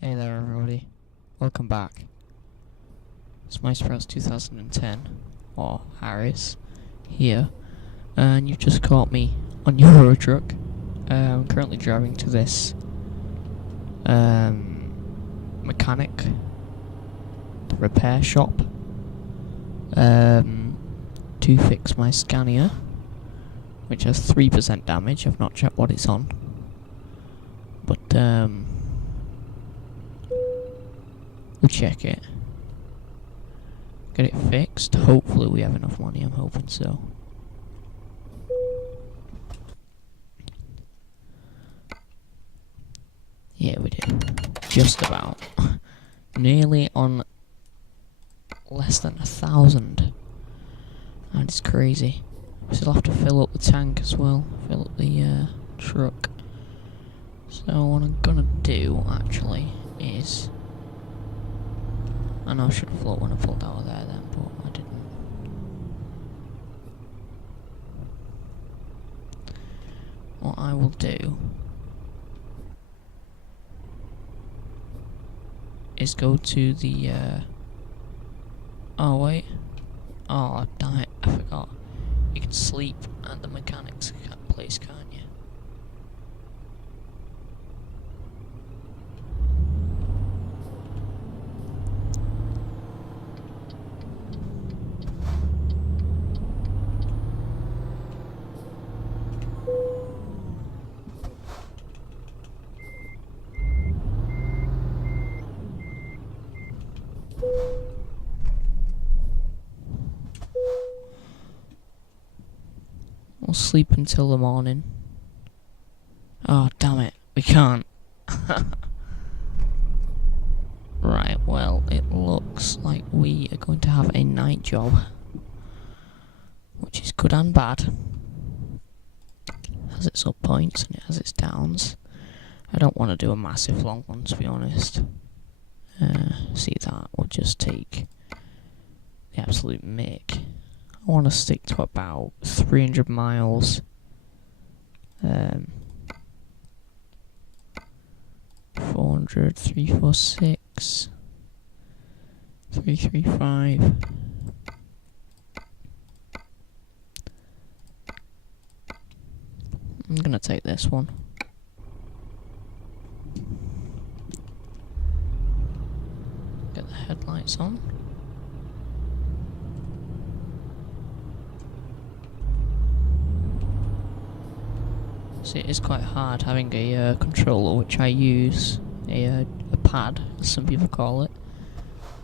Hey there everybody, welcome back. It's MySprouse 2010, or Harris, here, and you've just caught me on Euro Truck. I'm currently driving to this mechanic, the repair shop, to fix my Scania, which has 3% damage. I've not checked what it's on, but we'll check it. Get it fixed. Hopefully we have enough money, I'm hoping so. Yeah, we do. Just about. Nearly on less than 1,000. And it's crazy. We still have to fill up the tank as well. Fill up the truck. So what I'm gonna do actually is, I know I should have thought when I pulled out of there then, but I didn't. What I will do is go to the oh wait. Oh damn it, I forgot. You can sleep at the mechanic's place, can't you? We'll sleep until the morning. Oh, damn it. We can't. Right, well, it looks like we are going to have a night job. Which is good and bad. It has its up points and it has its downs. I don't want to do a massive long one, to be honest. See, that would just take the absolute mick. I want to stick to about 300 miles. 400, 346, 335. I'm gonna take this one. Get the headlights on. See, it is quite hard having a controller, which I use, a pad, as some people call it.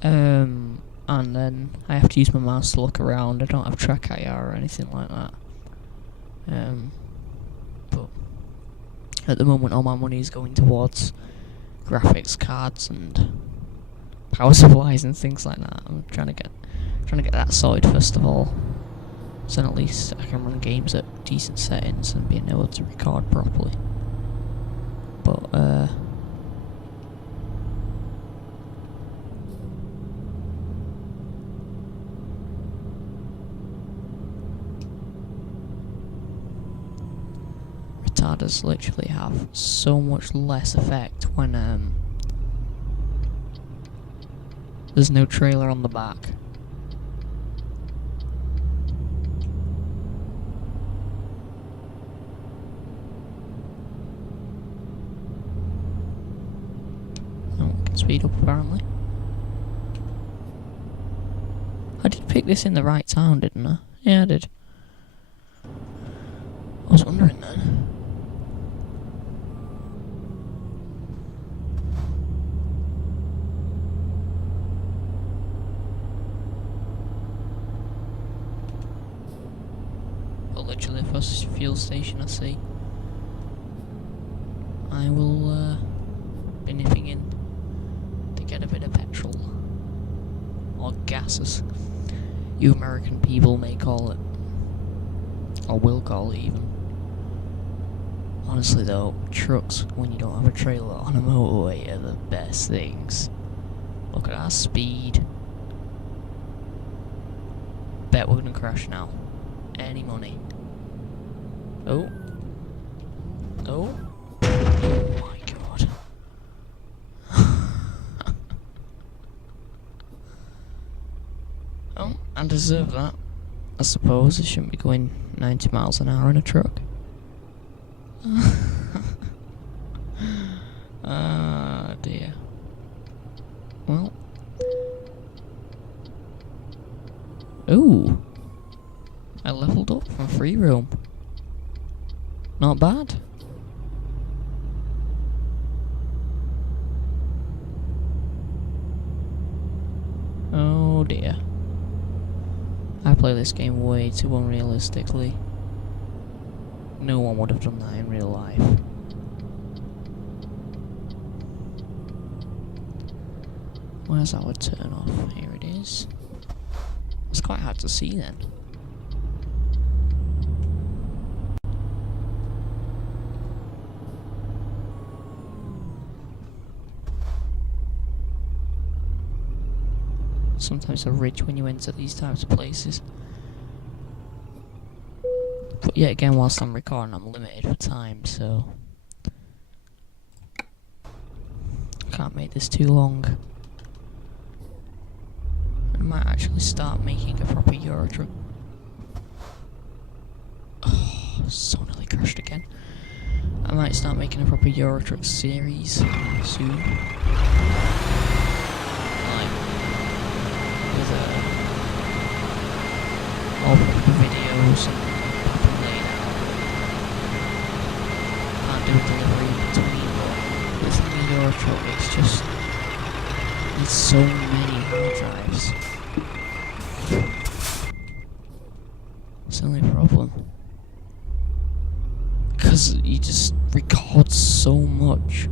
And then I have to use my mouse to look around. I don't have track IR or anything like that. But at the moment, all my money is going towards graphics cards and power supplies and things like that. I'm trying to get that sorted first of all. So then at least I can run games at decent settings and being able to record properly. But retarders literally have so much less effect when there's no trailer on the back. Speed up apparently. I did pick this in the right town, didn't I? Yeah, I did. I was wondering then. But literally the first fuel station I see, I will be nipping in. Get a bit of petrol, or gas as you American people may call it, or will call it even. Honestly though, trucks when you don't have a trailer on a motorway are the best things. Look at our speed. Bet we're gonna crash now. Any money. Oh. Oh. Oh my god. I deserve that. I suppose I shouldn't be going 90 miles an hour in a truck. Ah, dear. Well. Ooh. I leveled up from free roam. Not bad. Oh dear. I play this game way too unrealistically. No one would have done that in real life. Where's our turn off? Here it is. It's quite hard to see then. Sometimes a ridge when you enter these types of places. But yet again, whilst I'm recording, I'm limited for time, so can't make this too long. I might actually start making a proper Euro Truck. Oh, so nearly crashed again. I might start making a proper Euro Truck series soon. All the videos and proper laid out. Can't do a delivery in between, but with the Euro Truck, it's just needs so many hard drives. It's the only problem. Because you just record so much.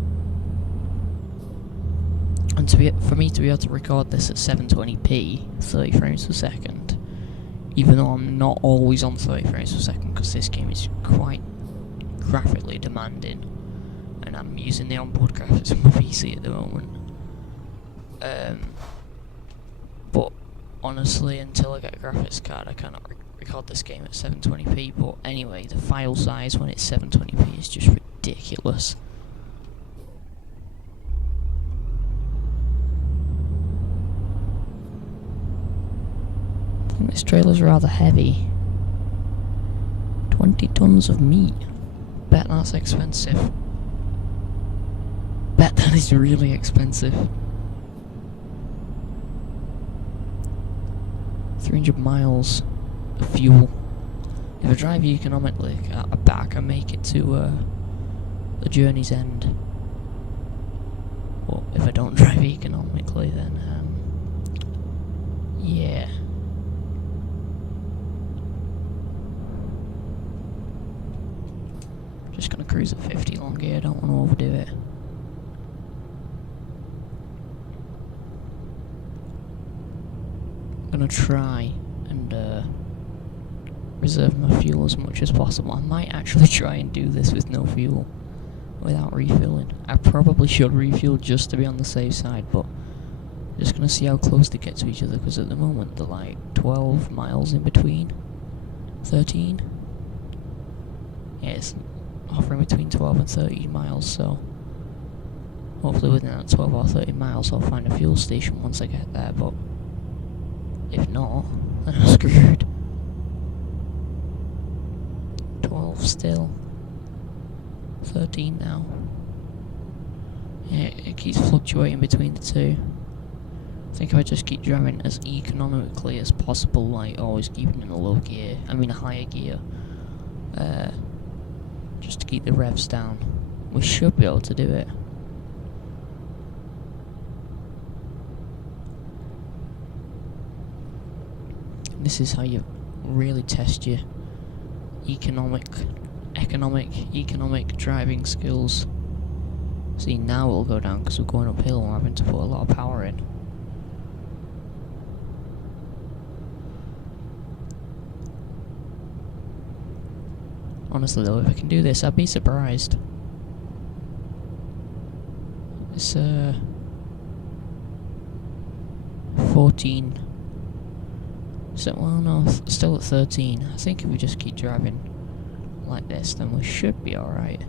And for me to be able to record this at 720p, 30 frames per second, even though I'm not always on 30 frames per second, because this game is quite graphically demanding, and I'm using the onboard graphics on my PC at the moment. But honestly, until I get a graphics card, I cannot record this game at 720p. But anyway, the file size when it's 720p is just ridiculous. I think this trailer's rather heavy. 20 tons of meat. Bet that's expensive. Bet that is really expensive. 300 miles of fuel. If I drive economically, I bet I can make it to the journey's end. Well, if I don't drive economically, then yeah. Just gonna cruise at 50 long here, I don't want to overdo it. I'm gonna try and reserve my fuel as much as possible. I might actually try and do this with no fuel, without refilling. I probably should refuel just to be on the safe side, but I'm just gonna see how close they get to each other, because at the moment they're like 12 miles in between. 13? Yeah, it's offering between 12 and 13 miles, so hopefully within that 12 or 13 miles I'll find a fuel station once I get there, but if not, then I'm screwed. 12 still. 13 now. Yeah, it keeps fluctuating between the two. I think if I just keep driving as economically as possible, like always keeping in a low gear, I mean a higher gear, just to keep the revs down, we should be able to do it. This is how you really test your economic driving skills. See, now it'll go down because we're going uphill and we're having to put a lot of power in. Honestly though, if I can do this, I'd be surprised. It's 14. So, well no, still at 13. I think if we just keep driving like this, then we should be alright.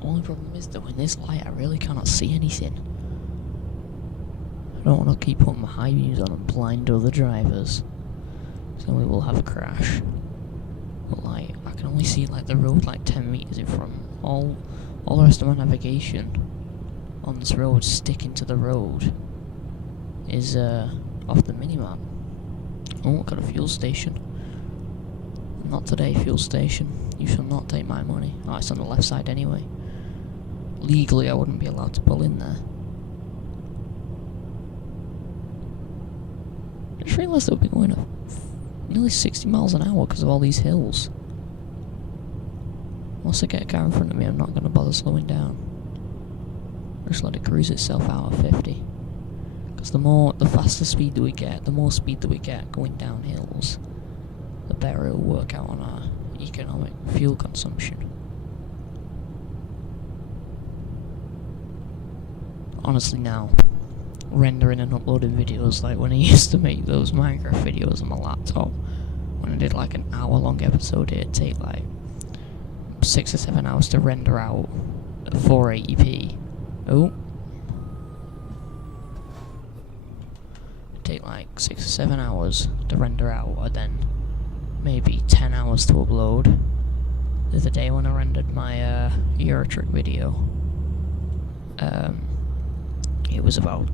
Only problem is though, in this light I really cannot see anything. don't want to keep putting my high beams on and blind other drivers. So we will have a crash. But like, I can only see like the road like 10 meters in front. All the rest of my navigation on this road, sticking to the road, is off the minimap. Oh, got a fuel station. Not today, fuel station. You shall not take my money. Oh, it's on the left side anyway. Legally, I wouldn't be allowed to pull in there. I just realised I've been going at nearly 60 miles an hour because of all these hills. Once I get a car in front of me, I'm not going to bother slowing down. Just let it cruise itself out at 50. Because the faster speed that we get, the more speed that we get going down hills, the better it'll work out on our economic fuel consumption. Honestly now, rendering and uploading videos like when I used to make those Minecraft videos on my laptop, when I did like an hour-long episode, it'd take like 6 or 7 hours to render out at 480p. Oh. It'd take like 6 or 7 hours to render out, and then maybe 10 hours to upload. The other day when I rendered my Euro Truck video, it was about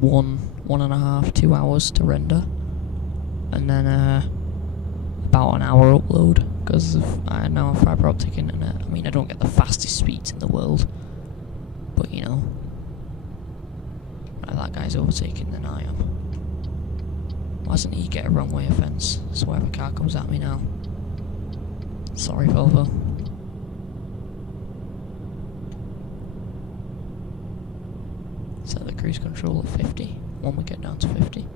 1.5, 2 hours to render, and then about an hour upload, because I now have fibre optic internet. I mean, I don't get the fastest speeds in the world, but you know, that guy's overtaking than I am. Why doesn't he get a wrong way offence? So whatever car comes at me now. Sorry, Volvo. Set the cruise control at 50 when we get down to 50.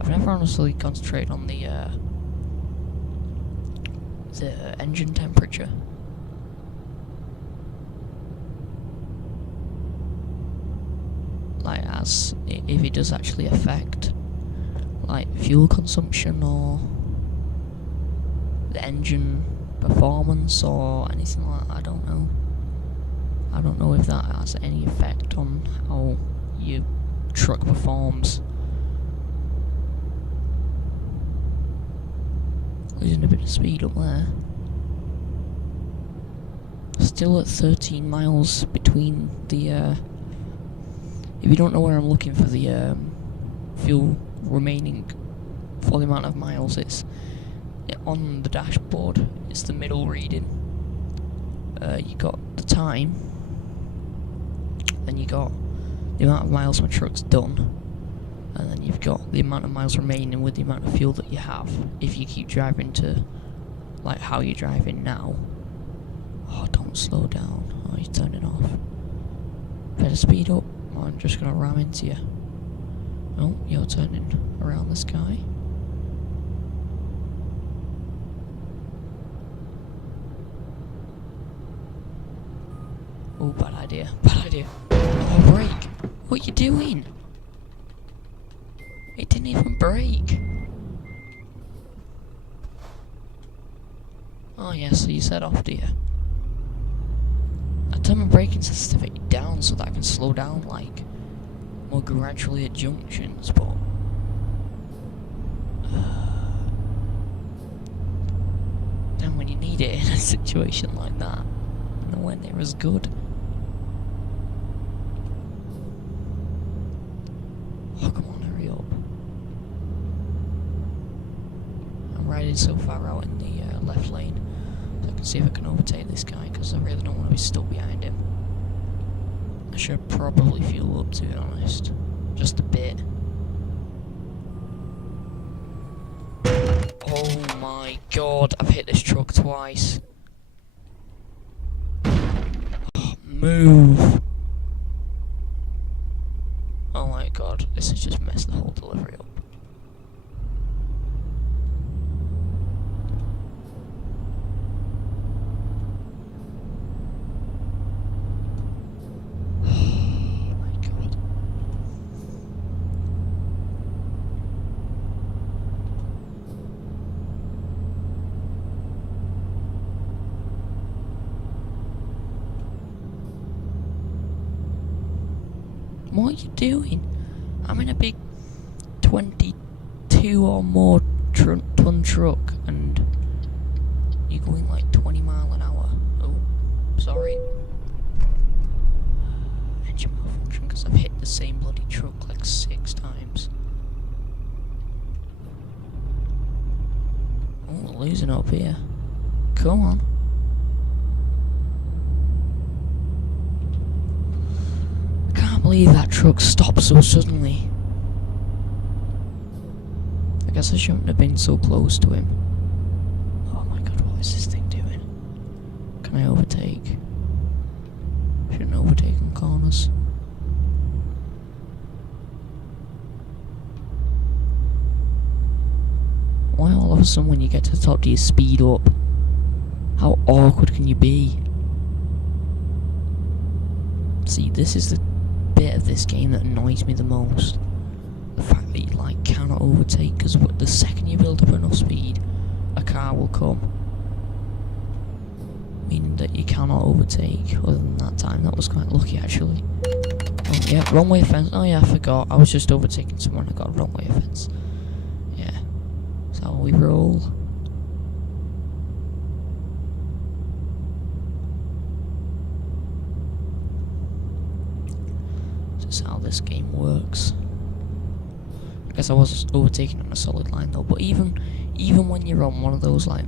I've never honestly concentrated on the engine temperature. Like, as if it does actually affect like fuel consumption or the engine performance or anything like that. I don't know. I don't know if that has any effect on how your truck performs. Losing a bit of speed up there. Still at 13 miles between the if you don't know where I'm looking for the fuel remaining for the amount of miles, it's on the dashboard. It's the middle reading. You got the time, then you got the amount of miles my truck's done, and then you've got the amount of miles remaining with the amount of fuel that you have if you keep driving to like how you're driving now. Oh, don't slow down. Oh, you're turning off. Better speed up, or I'm just gonna ram into you. Oh, you're turning around the sky. Oh, bad idea. Bad idea. Oh, brake. What are you doing? It didn't even brake. Oh yeah, so you set off, do you? I turn my braking sensitivity down so that I can slow down like more gradually at junctions, but then when you need it in a situation like that, nowhere near as good. Oh, come on, hurry up. I'm riding so far out in the left lane, so I can see if I can overtake this guy, because I really don't want to be stuck behind him. I should probably fuel up, to be honest. Just a bit. Oh my god, I've hit this truck twice. Oh, move. Oh my god, this has just messed the whole delivery up. What are you doing? I'm in a big 22 or more ton truck and you're going like 20 mile an hour. Oh, sorry. Engine malfunction because I've hit the same bloody truck like 6 times. Oh, we're losing up here. Come on. I can't believe that truck stopped so suddenly. I guess I shouldn't have been so close to him. Oh my god, what is this thing doing? Can I overtake? Shouldn't overtake on corners. Why all of a sudden when you get to the top do you speed up? How awkward can you be? See, this is the bit of this game that annoys me the most. The fact that you like cannot overtake, because the second you build up enough speed, a car will come. Meaning that you cannot overtake. Other than that time, that was quite lucky actually. Oh yeah, wrong way offence. Oh yeah, I forgot. I was just overtaking someone. I got a wrong way offence. Yeah, that's how we roll. This is how this game works. I guess I was overtaking on a solid line though, but even when you're on one of those like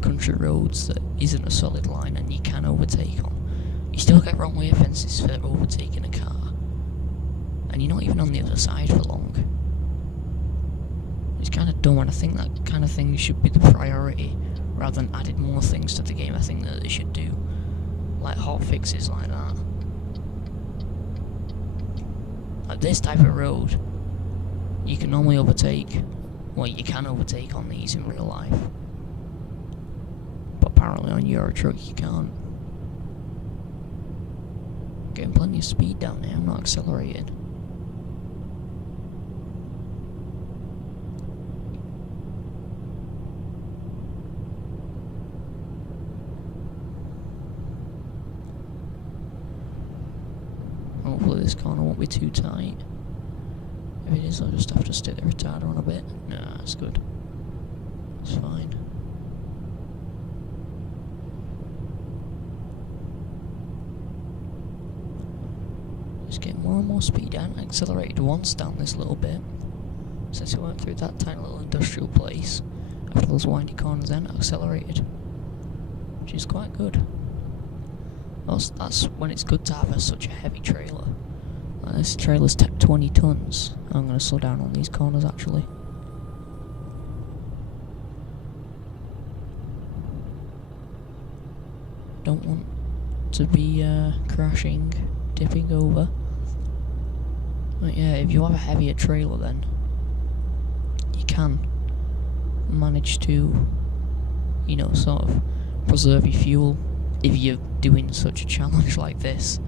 country roads that isn't a solid line and you can overtake on, you still get wrong way offences for overtaking a car, and you're not even on the other side for long. It's kind of dumb, and I think that kind of thing should be the priority rather than adding more things to the game. I think that they should do like hot fixes like that. Like this type of road, you can normally overtake. Well, you can overtake on these in real life, but apparently on Euro Truck you can't. Getting plenty of speed down here. I'm not accelerating. Hopefully this corner won't be too tight. If it is, I'll just have to stick the retarder on a bit. Nah, it's good. It's fine. Just getting more and more speed down. I accelerated once down this little bit. Since we went through that tiny little industrial place. After those windy corners then, I accelerated. Which is quite good. Also, that's when it's good to have such a heavy trailer. Like this trailer's 20 tons. I'm going to slow down on these corners actually. Don't want to be crashing, dipping over. But yeah, if you have a heavier trailer then you can manage to, you know, sort of preserve your fuel if you're doing such a challenge like this,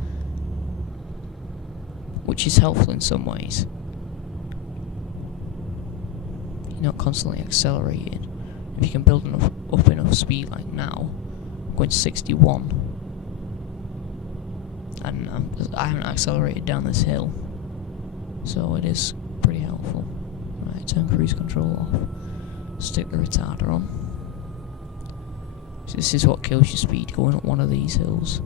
which is helpful in some ways. You're not constantly accelerating. If you can build up enough speed like now, I'm going to 61, and I haven't accelerated down this hill, so it is pretty helpful. Right, turn cruise control off, stick the retarder on. So this is what kills your speed, going up one of these hills.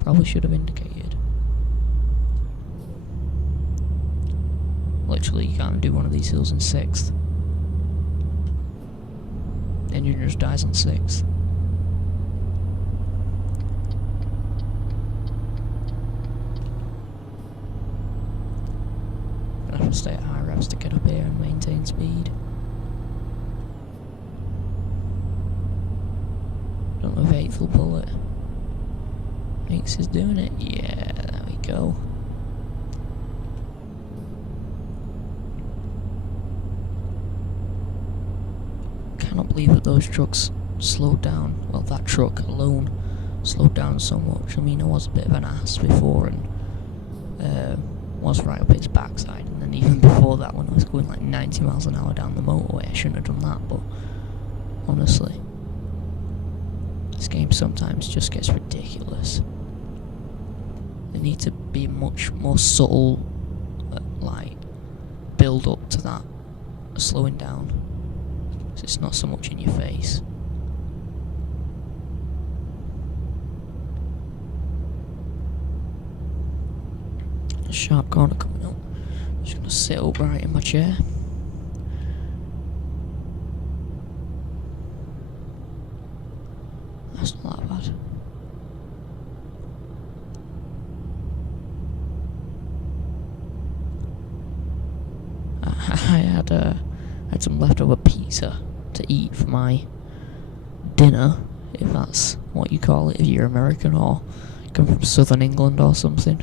Probably should have indicated. Literally, you can't do one of these hills in 6th. The engine just dies on 6th. I have to stay at high revs to get up here and maintain speed. Don't know if 8th will pull it. 8th is doing it. Yeah, there we go. Cannot believe that those trucks slowed down. Well, that truck alone slowed down so much. I mean, I was a bit of an ass before and was right up its backside, and then even before that when I was going like 90 miles an hour down the motorway, I shouldn't have done that, but honestly, This game sometimes just gets ridiculous. They need to be much more subtle, like, build up to that slowing down. So it's not so much in your face. A sharp corner coming up. Just gonna sit upright in my chair. That's not that bad. I had some leftover pizza to eat for my dinner, if that's what you call it, if you're American or come from southern England or something.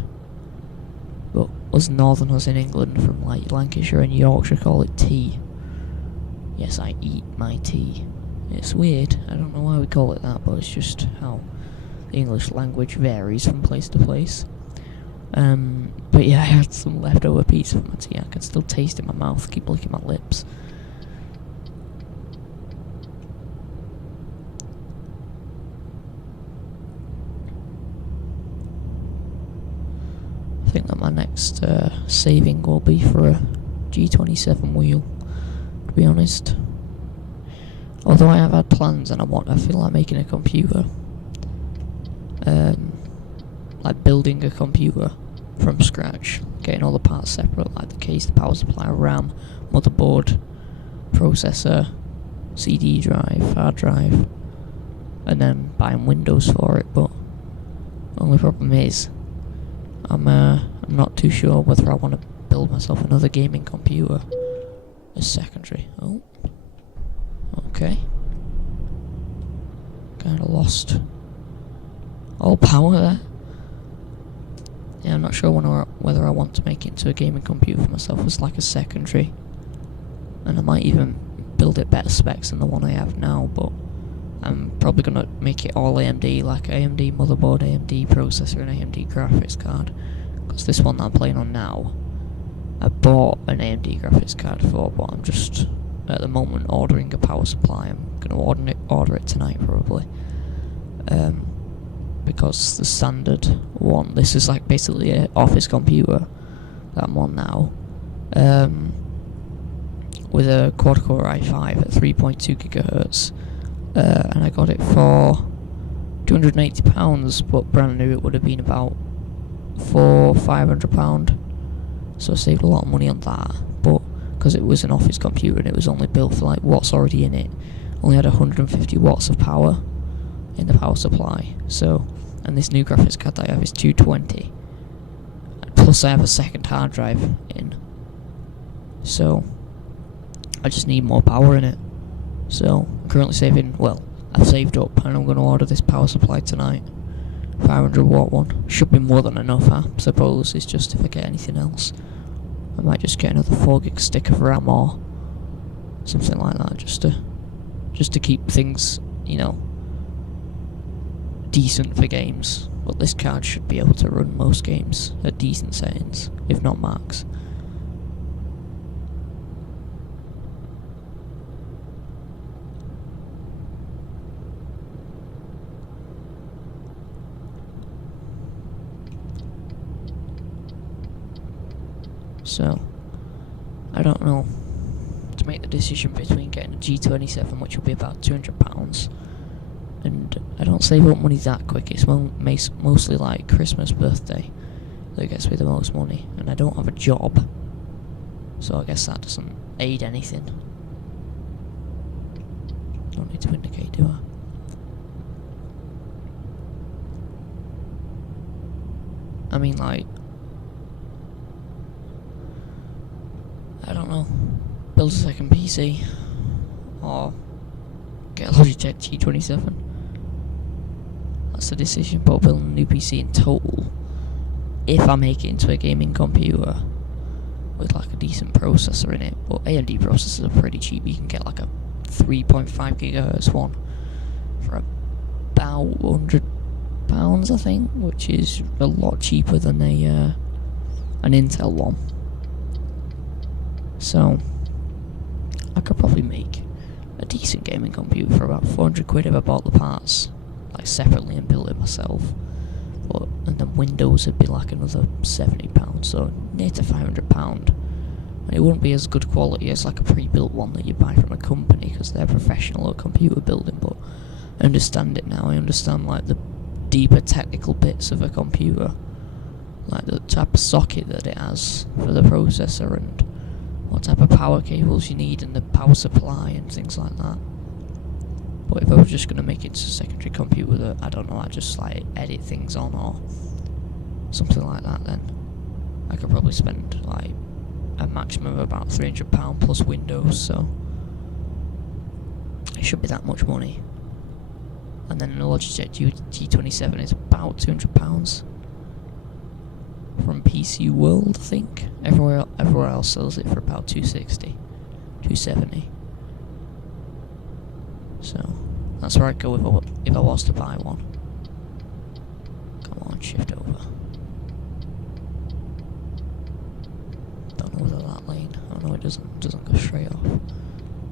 But us northerners in England from like Lancashire and Yorkshire call it tea. Yes, I eat my tea. It's weird, I don't know why we call it that, but it's just how the English language varies from place to place. But yeah, I had some leftover pizza from my tea. I can still taste it in my mouth, keep licking my lips. I think that my next saving will be for a G27 wheel, to be honest. Although I have had plans and I feel like making a computer. Like building a computer from scratch, getting all the parts separate, like the case, the power supply, RAM, motherboard, processor, CD drive, hard drive, and then buying Windows for it. But the only problem is, I'm not too sure whether I want to build myself another gaming computer as secondary. Oh, okay. Kinda lost all power there. Yeah, I'm not sure whether I want to make it into a gaming computer for myself as like a secondary. And I might even build it better specs than the one I have now, but I'm probably going to make it all AMD, like AMD motherboard, AMD processor and AMD graphics card. Because this one that I'm playing on now, I bought an AMD graphics card for, but I'm just at the moment ordering a power supply. I'm going to order it tonight probably. Because the standard one, this is like basically an office computer that I'm on now, with a quad-core i5 at 3.2 gigahertz, and I got it for £280, but brand new it would have been about £500, so I saved a lot of money on that. But because it was an office computer and it was only built for like what's already in it, only had 150 watts of power in the power supply. So, and this new graphics card that I have is 220, plus I have a second hard drive in, so I just need more power in it. So I'm currently saving, well, I've saved up and I'm going to order this power supply tonight. 500 watt one, should be more than enough, I suppose. It's just if I get anything else, I might just get another 4 gig stick of RAM or something like that, just to keep things, you know, decent for games. But this card should be able to run most games at decent settings, if not max. So, I don't know, to make the decision between getting a G27, which will be about £200, and I don't save up money that quick. It's mostly like Christmas, birthday that gets me the most money, and I don't have a job, so I guess that doesn't aid anything. Don't need to indicate, do I? I mean, like, I don't know, build a second PC, or get a Logitech G27. That's the decision, but building a new PC in total, if I make it into a gaming computer with like a decent processor in it. But AMD processors are pretty cheap. You can get like a 3.5 gigahertz one for about £100, I think, which is a lot cheaper than an Intel one. So I could probably make a decent gaming computer for about 400 quid if I bought the parts like separately and built it myself. But and then Windows would be like another £70, so near to £500. And it wouldn't be as good quality as like a pre-built one that you buy from a company because they're professional at computer building. But I understand it now. I understand like the deeper technical bits of a computer, like the type of socket that it has for the processor and what type of power cables you need and the power supply and things like that. But if I was just going to make it to a secondary computer that, I don't know, I just like edit things on or something like that, then I could probably spend like a maximum of about £300 plus Windows, so it should be that much money. And then the Logitech G27 is about £200 from PC World, I think. Everywhere else sells it for about £260, £270. So that's where I'd go if I was to buy one. Come on, shift over. Don't know whether that lane. Oh no, it doesn't go straight off.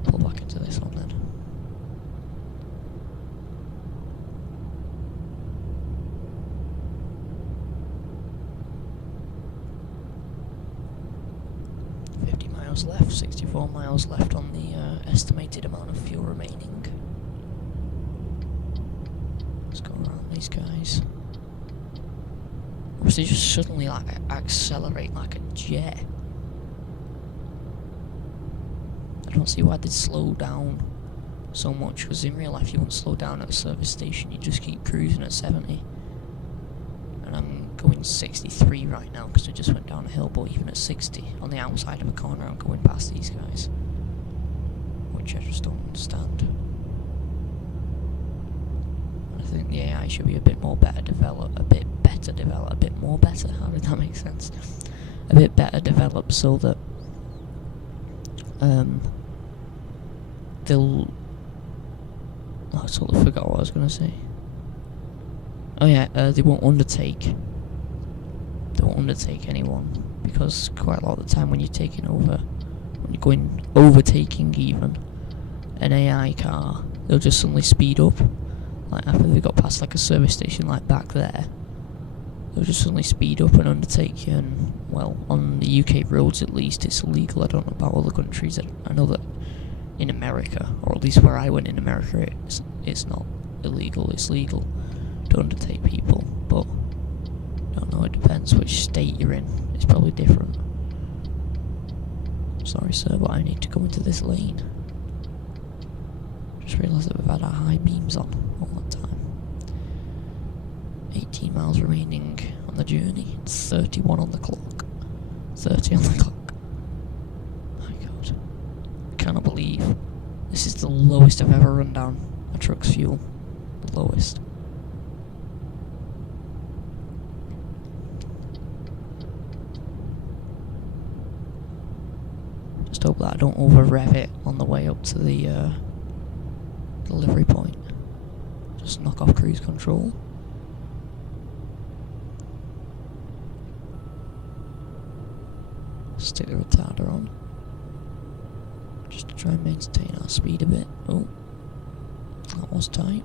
Pull back into this one then. Left, 64 miles left on the estimated amount of fuel remaining. Let's go around these guys. Obviously just suddenly like accelerate like a jet. I don't see why they'd slow down so much, because in real life you wouldn't slow down at a service station, you just keep cruising at 70. And I'm going 63 right now because I just went down a hill, but even at 60 on the outside of a corner I'm going past these guys, which I just don't understand. I think the AI should be a bit more better developed, how did that make sense? A bit better developed so that they'll, I totally forgot what I was going to say. Oh yeah, they won't undertake anyone, because quite a lot of the time when you're taking over, when you're going overtaking even an AI car, they'll just suddenly speed up. Like after they got past like a service station like back there, they'll just suddenly speed up and undertake you. And well, on the UK roads at least it's illegal. I don't know about other countries. I know that in America, or at least where I went in America, it's not illegal, it's legal to undertake people, but I don't know, it depends which state you're in. It's probably different. Sorry sir, but I need to go into this lane. Just realised that we've had our high beams on all that time. 18 miles remaining on the journey. It's 31 on the clock. 30 on the clock. My god. I cannot believe this is the lowest I've ever run down a truck's fuel. The lowest. Just hope that I don't over rev it on the way up to the delivery point. Just knock off cruise control. Stick the retarder on. Just to try and maintain our speed a bit. Oh, that was tight.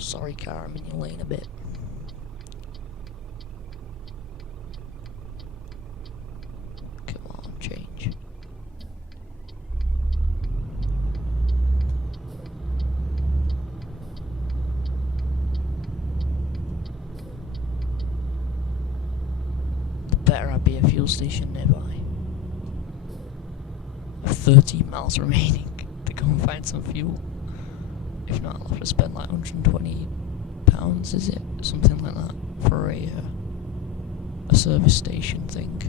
Sorry car, I'm in your lane a bit. Come on, change. There better be a fuel station nearby. I have 13 miles remaining to go and find some fuel. If not, I'll have to spend like £120, is it? Something like that, for a service station thing.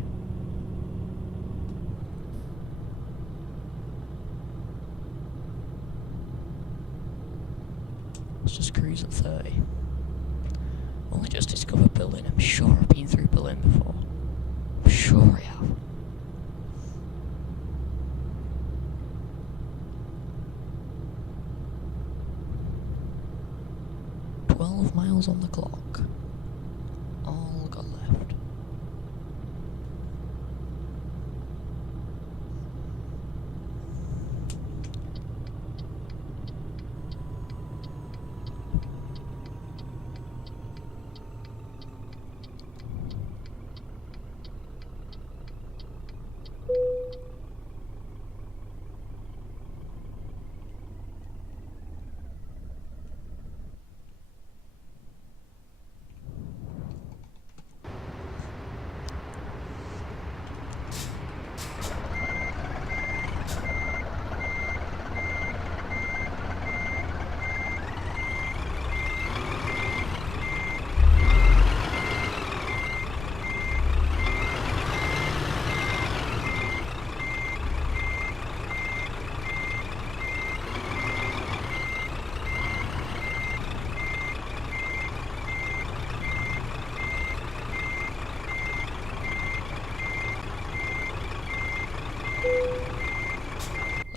Let's just cruise at 30. Only just discovered Berlin. I'm sure I've been through Berlin before. I'm sure I have. miles on the clock. All got left.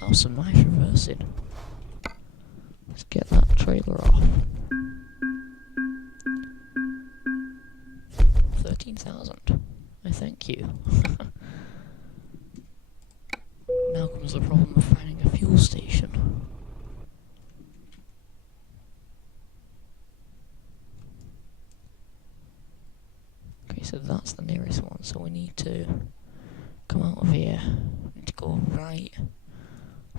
That was some nice reversing. Let's get that trailer off. 13,000. I thank you. Now comes the problem of finding a fuel station. Okay, so that's the nearest one, so we need to come out of here. We need to go right,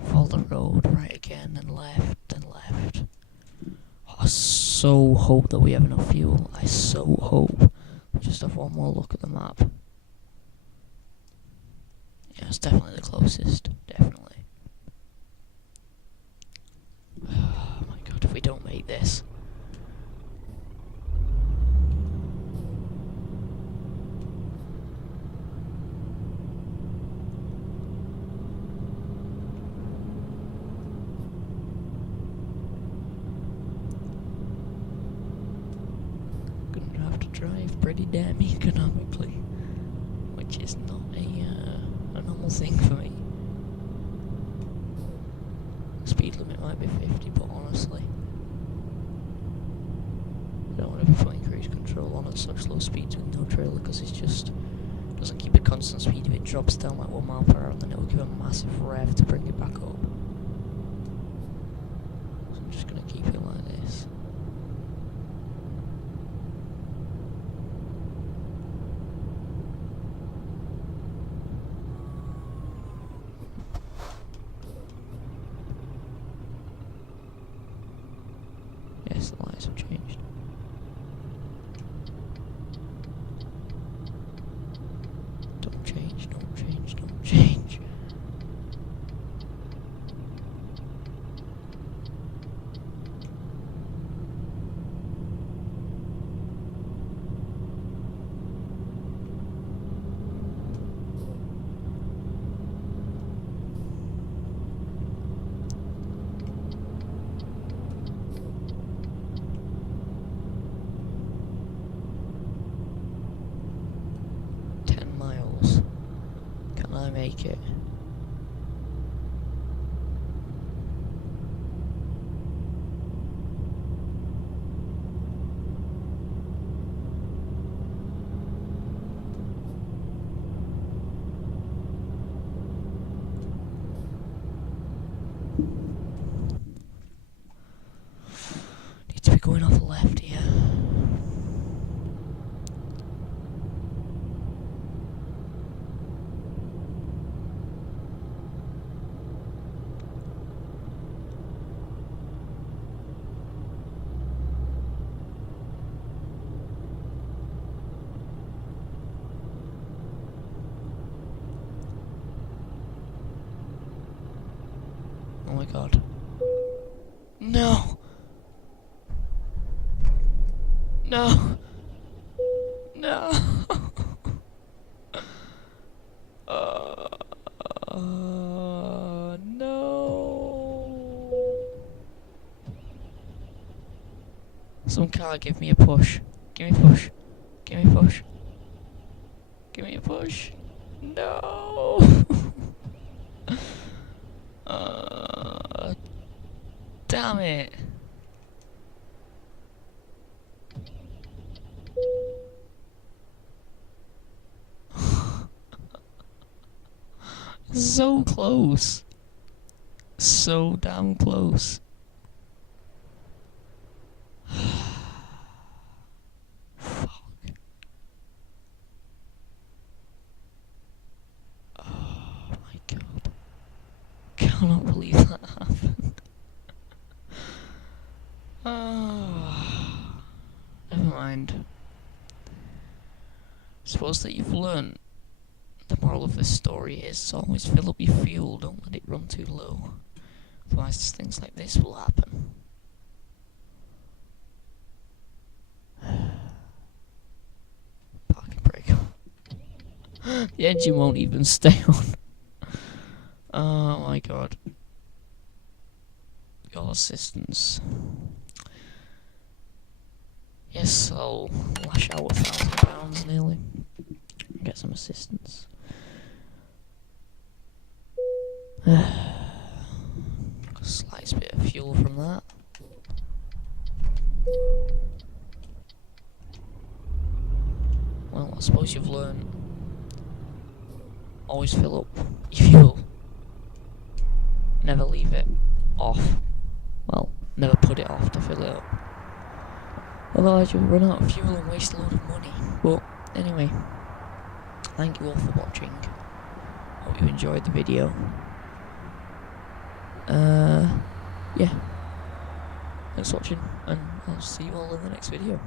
follow the road, right again, and left, and left. Oh, I so hope that we have enough fuel. I so hope. Just have one more look at the map. Yeah, it's definitely the closest. Definitely. Oh my god, if we don't make this. Gonna have to drive pretty damn economically, which is not a normal thing for me. Speed limit might be 50, but honestly, I don't want to be putting cruise control on at such low speeds with no trailer, because it just doesn't keep a constant speed. If it drops down like 1 mile per hour, then it will give a massive rev to bring it back up. So I'm just gonna keep it like this. Yes, the lights have changed. Don't change, don't change, don't change. Can I make it? Need to be going off the left here. Oh my god. No! No! No! No! Some car give me a push. Give me a push. Give me a push. Give me a push. No! Damn it! So close. So damn close. Fuck. Oh my god. Cannot believe that happened. Oh. Never mind. Suppose that you've learned. The moral of this story is always fill up your fuel, don't let it run too low. Otherwise things like this will happen. Parking brake. The engine won't even stay on. Oh my god. Your assistance. Yes, I'll lash out £1,000 nearly. Get some assistance. Slight bit of fuel from that. Well, I suppose you've learned. Always fill up your fuel. Never leave it off. Well, never put it off to fill it up. Otherwise you'll run out of fuel and waste a load of money. But anyway, thank you all for watching. Hope you enjoyed the video. Yeah. Thanks for watching, and I'll see you all in the next video.